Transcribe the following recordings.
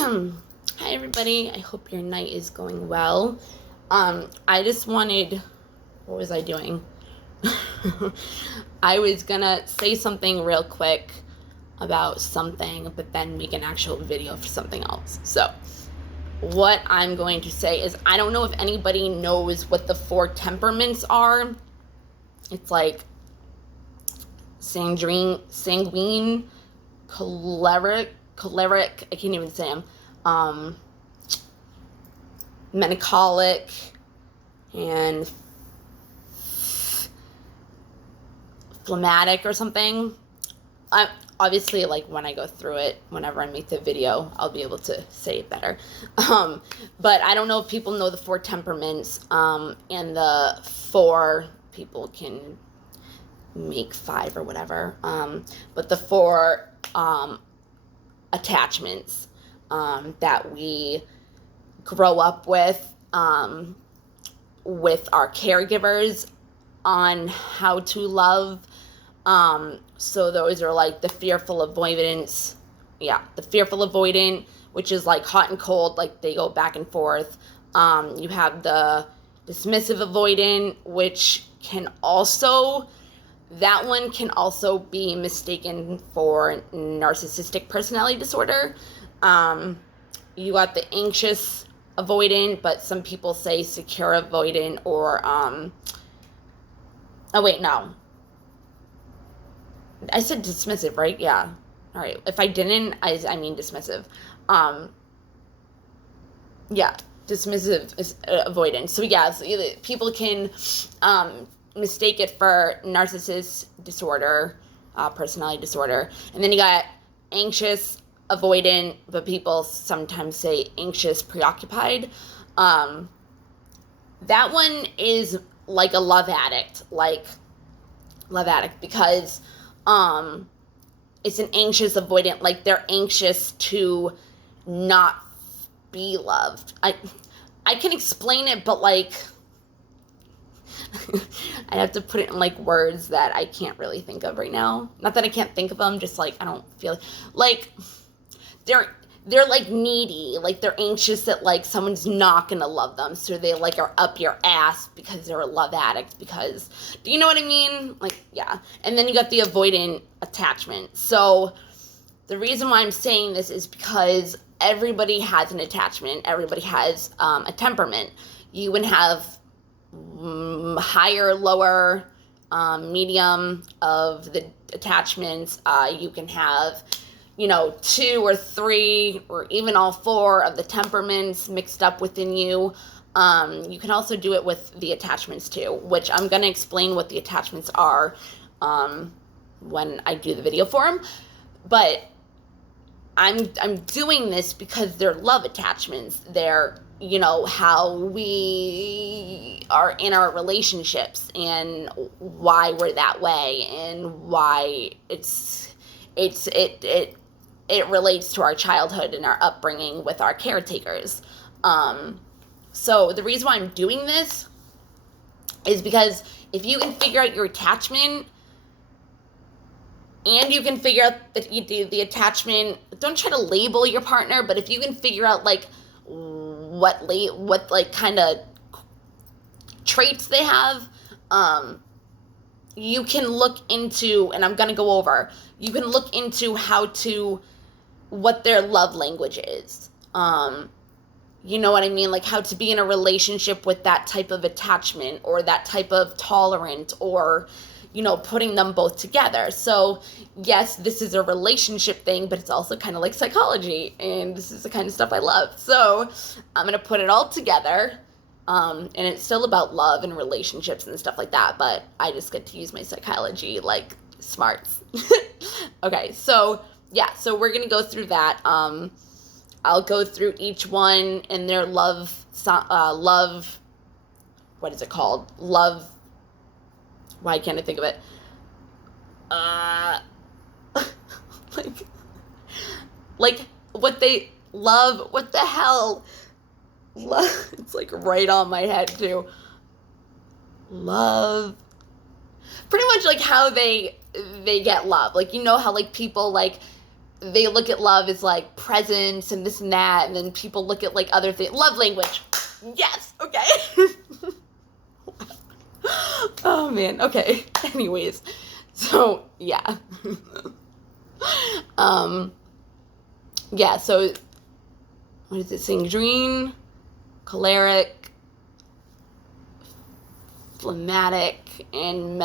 Hi everybody, I hope your night is going well. I just wanted, what was I doing? I was gonna say something real quick about something, but then make an actual video for something else. So, what I'm going to say is, I don't know if anybody knows what the 4 temperaments are. It's like sanguine, choleric, I can't even say them, melancholic, and phlegmatic or something. Obviously, like, when I go through it, whenever I make the video, I'll be able to say it better. But I don't know if people know the 4 temperaments, and the 4 people can make 5 or whatever. But the 4 attachments that we grow up with our caregivers on how to love. So those are like the fearful avoidance. Yeah, the fearful avoidant, which is like hot and cold, like they go back and forth. You have the dismissive avoidant, which can also, that one can also be mistaken for narcissistic personality disorder. You got the anxious avoidant, but some people say secure avoidant, or oh wait, no, I said dismissive, right? Yeah. All right. If I didn't, I mean dismissive. Yeah, dismissive avoidance. So yeah, so people can mistake it for narcissist disorder, personality disorder, and then you got anxious avoidant, but people sometimes say anxious preoccupied. That one is like a love addict, because it's an anxious avoidant, like they're anxious to not be loved. I can explain it, but like I have to put it in like words that I can't really think of right now. Not that I can't think of them, just like I don't feel like they're like needy, like they're anxious that like someone's not gonna love them, so they like are up your ass because they're a love addict. Because, do you know what I mean? Like, yeah. And then you got the avoidant attachment. So the reason why I'm saying this is because everybody has an attachment. Everybody has a temperament. You would have higher, lower, medium of the attachments. You can have 2 or 3 or even all 4 of the temperaments mixed up within you. You can also do it with the attachments too, which I'm going to explain what the attachments are when I do the video for them. But I'm doing this because they're love attachments. They're, how we are in our relationships and why we're that way and why it relates to our childhood and our upbringing with our caretakers. So the reason why I'm doing this is because if you can figure out your attachment and you can figure out that you do the attachment, don't try to label your partner, but if you can figure out like what like kind of traits they have, you can look into, and I'm going to go over, you can look into what their love language is. You know what I mean? Like how to be in a relationship with that type of attachment or that type of tolerant, or, putting them both together. So yes, this is a relationship thing, but it's also kind of like psychology, and this is the kind of stuff I love. So I'm going to put it all together. And it's still about love and relationships and stuff like that, but I just get to use my psychology like smarts. Okay, so yeah, so we're gonna go through that. I'll go through each one and their love, what is it called? Love, why can't I think of it? Like what they love, what the hell? Love, it's like right on my head too. Love, pretty much like how they get love. Like, how like people like they look at love as like presence and this and that, and then people look at like other things. Love language. Yes, okay. Oh man, okay. Anyways, so yeah. Yeah, so what is it saying? Green, choleric, phlegmatic, and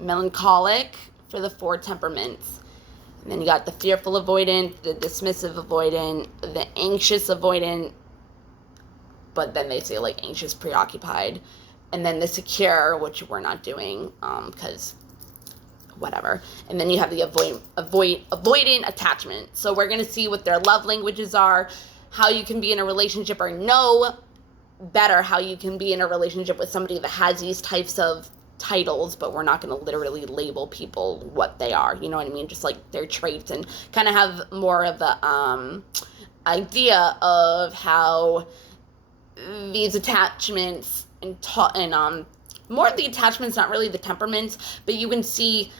melancholic for the 4 temperaments. And then you got the fearful avoidant, the dismissive avoidant, the anxious avoidant, but then they say like anxious preoccupied, and then the secure, which we're not doing because whatever. And then you have the avoidant attachment. So we're going to see what their love languages are, how you can be in a relationship, or know better how you can be in a relationship with somebody that has these types of titles, but we're not going to literally label people what they are, you know what I mean, just like their traits, and kind of have more of the idea of how these attachments and more of the attachments, not really the temperaments, but you can see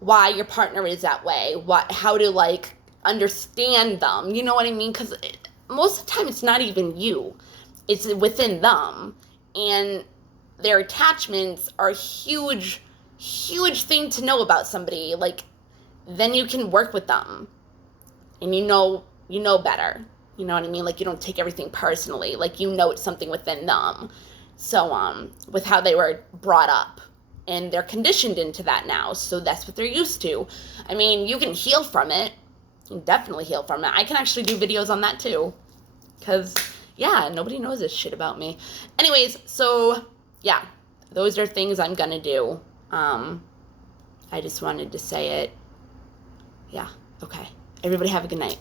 why your partner is that way, how to like understand them, you know what I mean, because most of the time it's not even you, it's within them, and their attachments are a huge thing to know about somebody. Like, then you can work with them, and you know better, you know what I mean, like you don't take everything personally, like you know it's something within them. So with how they were brought up, and they're conditioned into that now, so that's what they're used to. I mean, you can heal from it. You can definitely heal from it. I can actually do videos on that too, because yeah, nobody knows this shit about me. Anyways, so yeah, those are things I'm gonna do. I just wanted to say it. Yeah, okay. Everybody have a good night.